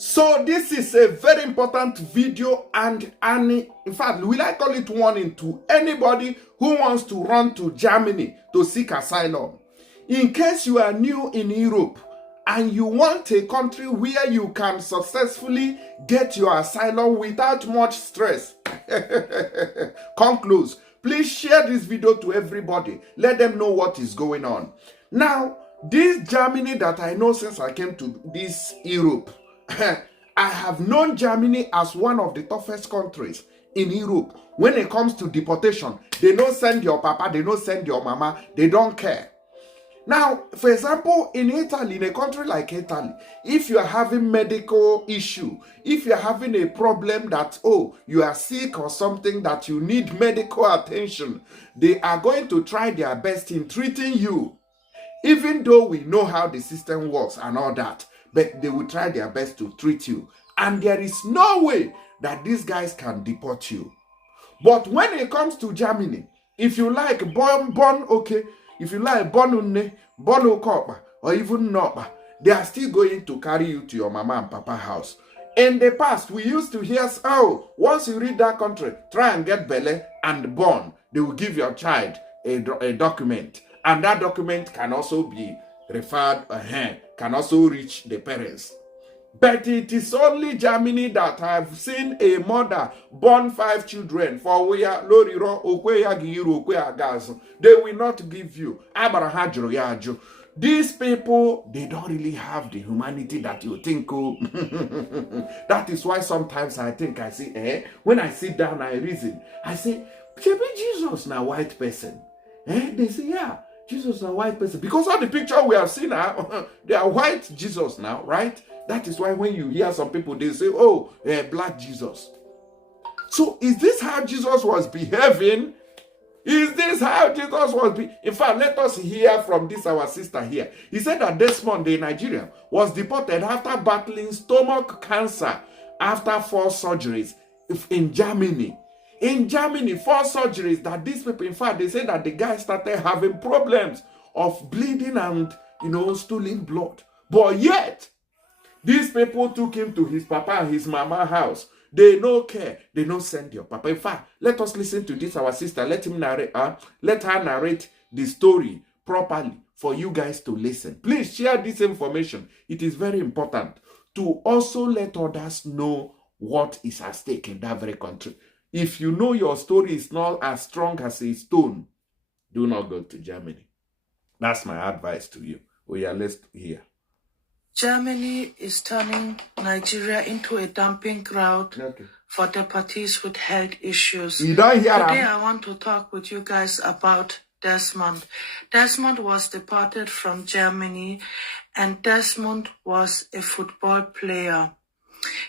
So this is a very important video, and in fact, will I call it warning to anybody who wants to run to Germany to seek asylum. In case you are new in Europe and you want a country where you can successfully get your asylum without much stress, come close. Please share this video to everybody. Let them know what is going on. Now, this Germany that I know since I came to this Europe, I have known Germany as one of the toughest countries in Europe. When it comes to deportation, they don't send your papa, they don't send your mama, they don't care. Now, for example, in Italy, in a country like Italy, if you are having medical issue, if you're having a problem that, oh, you are sick or something that you need medical attention, they are going to try their best in treating you. Even though we know how the system works and all that, but they will try their best to treat you. And there is no way that these guys can deport you. But when it comes to Germany, if you like born okay, if you like born okopa, or even not, they are still going to carry you to your mama and papa house. In the past, we used to hear, oh, once you reach that country, try and get belle and born. They will give your child a document. And that document can also be referred, can also reach the parents. But it is only Germany that I've seen a mother born 5 children for where Loriro Okweya Giru Okweya Gas. They will not give you. These people, they don't really have the humanity that you think. Oh. That is why sometimes I think I say, when I sit down, I reason. I say, maybe Jesus now white person. They say, yeah, Jesus is a white person. Because all the picture we have seen now, they are white Jesus now, right? That is why when you hear some people, they say, oh, black Jesus. So is this how Jesus was behaving? Is this how Jesus was behaving? In fact, let us hear from this, our sister here. He said that Desmond, the Nigerian, was deported after battling stomach cancer after 4 surgeries in Germany. In Germany, 4 surgeries that these people, in fact, they say that the guy started having problems of bleeding and, stooling blood. But yet, these people took him to his papa and his mama house. They no care. They no send your papa. In fact, let us listen to this, our sister. Let her narrate the story properly for you guys to listen. Please share this information. It is very important to also let others know what is at stake in that very country. If you know your story is not as strong as a stone, do not go to Germany. That's my advice to you. Oh yeah, let's hear. Germany is turning Nigeria into a dumping ground for deportees with health issues. You don't hear Today I want to talk with you guys about Desmond. Desmond was deported from Germany, and Desmond was a football player.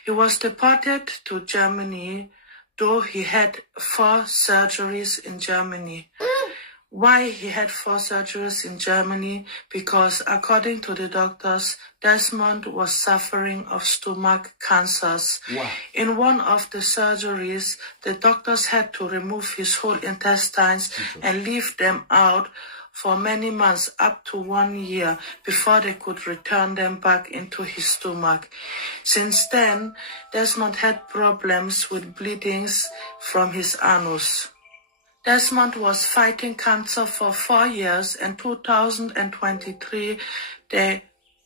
He was deported to Germany, though he had 4 surgeries in Germany. Why he had 4 surgeries in Germany? Because according to the doctors, Desmond was suffering of stomach cancers. Wow. In one of the surgeries, the doctors had to remove his whole intestines and leave them out for many months, up to 1 year, before they could return them back into his stomach. Since then, Desmond had problems with bleedings from his anus. Desmond was fighting cancer for 4 years. In 2023, they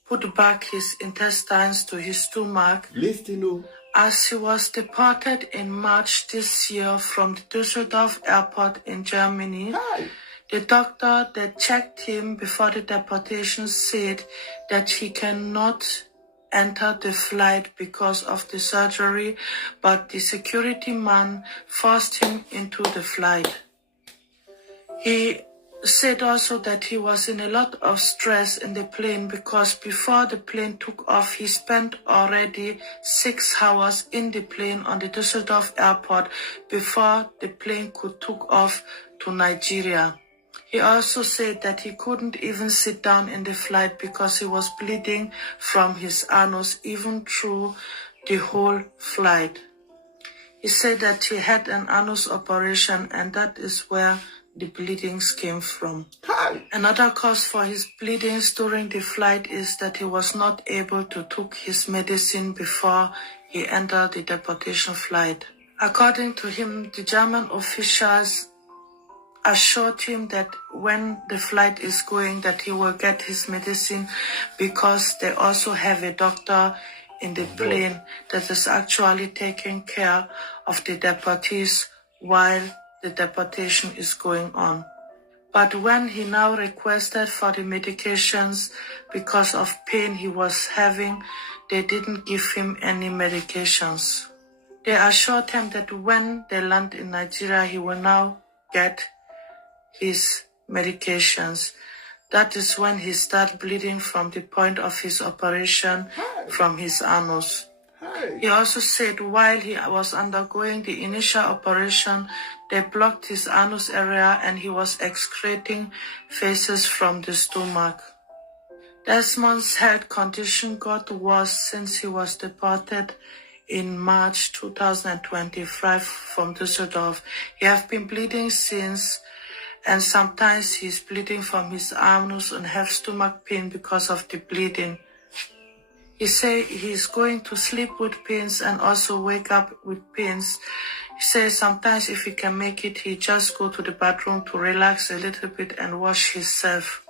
put back his intestines to his stomach. Listen. As he was deported in March this year from the Düsseldorf airport in Germany, the doctor that checked him before the deportation said that he cannot enter the flight because of the surgery, but the security man forced him into the flight. He said also that he was in a lot of stress in the plane because before the plane took off, he spent already 6 hours in the plane on the Düsseldorf airport before the plane could take off to Nigeria. He also said that he couldn't even sit down in the flight because he was bleeding from his anus even through the whole flight. He said that he had an anus operation, and that is where the bleedings came from. Hi. Another cause for his bleedings during the flight is that he was not able to take his medicine before he entered the deportation flight. According to him, the German officials assured him that when the flight is going that he will get his medicine because they also have a doctor in the plane that is actually taking care of the deportees while the deportation is going on. But when he now requested for the medications because of pain he was having, they didn't give him any medications. They assured him that when they land in Nigeria, he will now get his medications. That is when he started bleeding from the point of his operation from his anus. He also said while he was undergoing the initial operation, they blocked his anus area and he was excreting feces from the stomach. Desmond's health condition got worse since he was deported in March 2025 from Düsseldorf. He has been bleeding since, and sometimes he's bleeding from his anus and have stomach pain because of the bleeding. He says he's going to sleep with pains and also wake up with pains. He says sometimes if he can make it, he just go to the bathroom to relax a little bit and wash himself.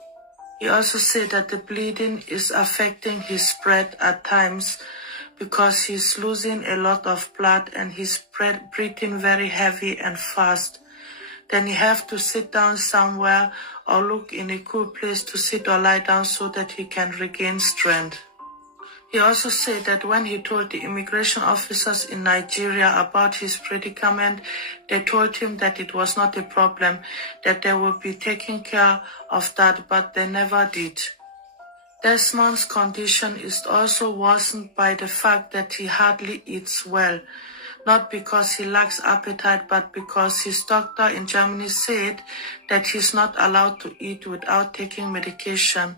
He also said that the bleeding is affecting his breath at times because he's losing a lot of blood and he's breathing very heavy and fast. Then he have to sit down somewhere or look in a cool place to sit or lie down so that he can regain strength. He also said that when he told the immigration officers in Nigeria about his predicament, they told him that it was not a problem, that they would be taking care of that, but they never did. Desmond's condition is also worsened by the fact that he hardly eats well, not because he lacks appetite, but because his doctor in Germany said that he's not allowed to eat without taking medication,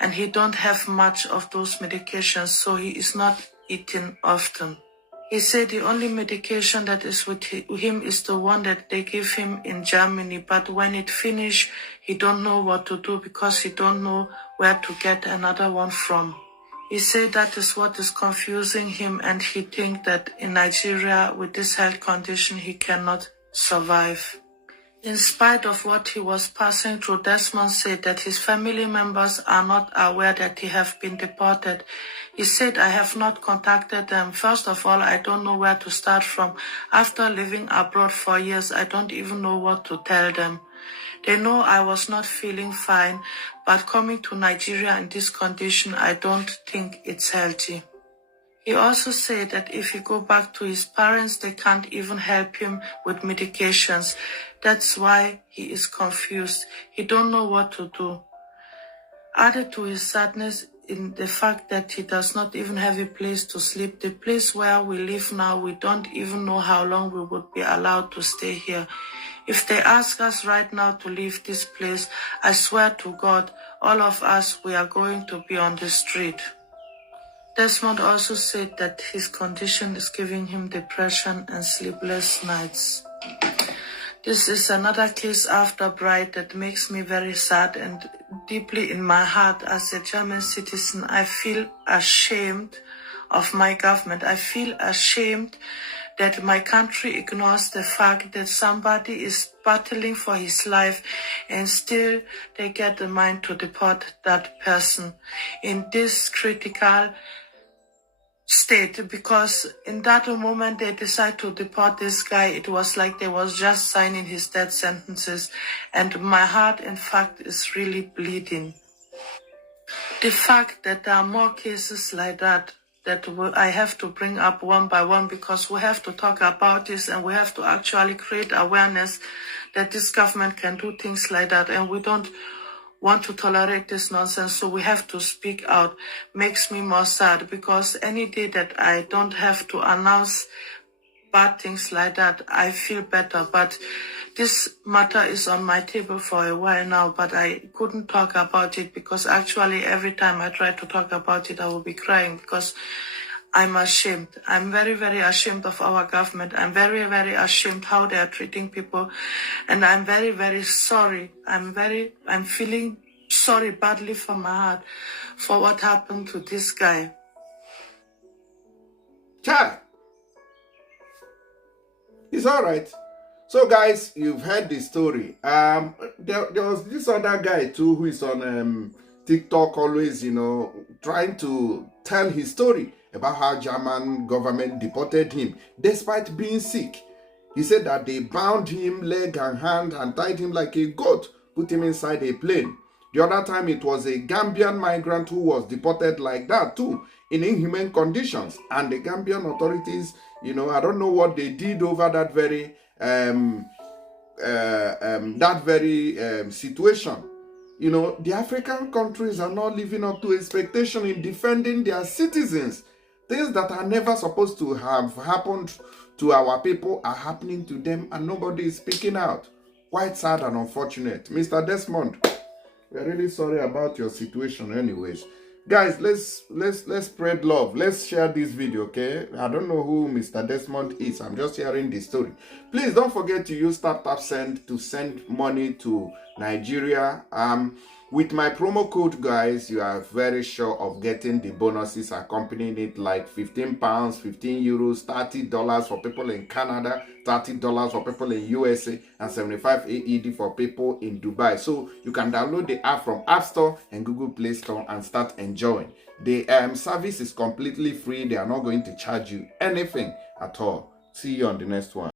and he don't have much of those medications, so he is not eating often. He said the only medication that is with him is the one that they give him in Germany, but when it finishes, he don't know what to do because he don't know where to get another one from. He said that is what is confusing him, and he thinks that in Nigeria with this health condition he cannot survive. In spite of what he was passing through, Desmond said that his family members are not aware that he have been deported. He said, I have not contacted them. First of all, I don't know where to start from. After living abroad for years, I don't even know what to tell them. They know I was not feeling fine, but coming to Nigeria in this condition, I don't think it's healthy. He also said that if he go back to his parents, they can't even help him with medications. That's why he is confused. He don't know what to do. Added to his sadness in the fact that he does not even have a place to sleep. The place where we live now, we don't even know how long we would be allowed to stay here. If they ask us right now to leave this place, I swear to God, all of us, we are going to be on the street. Desmond also said that his condition is giving him depression and sleepless nights. This is another case after Bright that makes me very sad, and deeply in my heart as a German citizen, I feel ashamed of my government. I feel ashamed that my country ignores the fact that somebody is battling for his life and still they get the mind to deport that person in this critical state, because in that moment they decide to deport this guy. It was like they was just signing his death sentences, and my heart in fact is really bleeding. The fact that there are more cases like that I have to bring up one by one, because we have to talk about this and we have to actually create awareness that this government can do things like that, and we don't want to tolerate this nonsense, so we have to speak out. Makes me more sad, because any day that I don't have to announce bad things like that, I feel better. But this matter is on my table for a while now, but I couldn't talk about it because actually every time I try to talk about it, I will be crying, because I'm ashamed. I'm very, very ashamed of our government. I'm very, very ashamed how they are treating people. And I'm very, very sorry. I'm feeling sorry badly from my heart for what happened to this guy. Child. It's all right. So, guys, you've heard the story. There was this other guy too who is on TikTok, always, trying to tell his story about how German government deported him despite being sick. He said that they bound him leg and hand and tied him like a goat, put him inside a plane. The other time it was a Gambian migrant who was deported like that too, in inhumane conditions. And the Gambian authorities, I don't know what they did over that very situation. The African countries are not living up to expectation in defending their citizens. Things that are never supposed to have happened to our people are happening to them, and nobody is speaking out. Quite sad and unfortunate. Mr. Desmond, we're really sorry about your situation anyways. Guys, let's spread love. Let's share this video, okay? I don't know who Mr. Desmond is. I'm just hearing the story. Please don't forget to use tap to send money to Nigeria. With my promo code, guys, you are very sure of getting the bonuses accompanying it, like £15, 15 euros, $30 for people in Canada, $30 for people in USA, and 75 AED for people in Dubai. So you can download the app from App Store and Google Play Store and start enjoying. The service is completely free. They are not going to charge you anything at all. See you on the next one.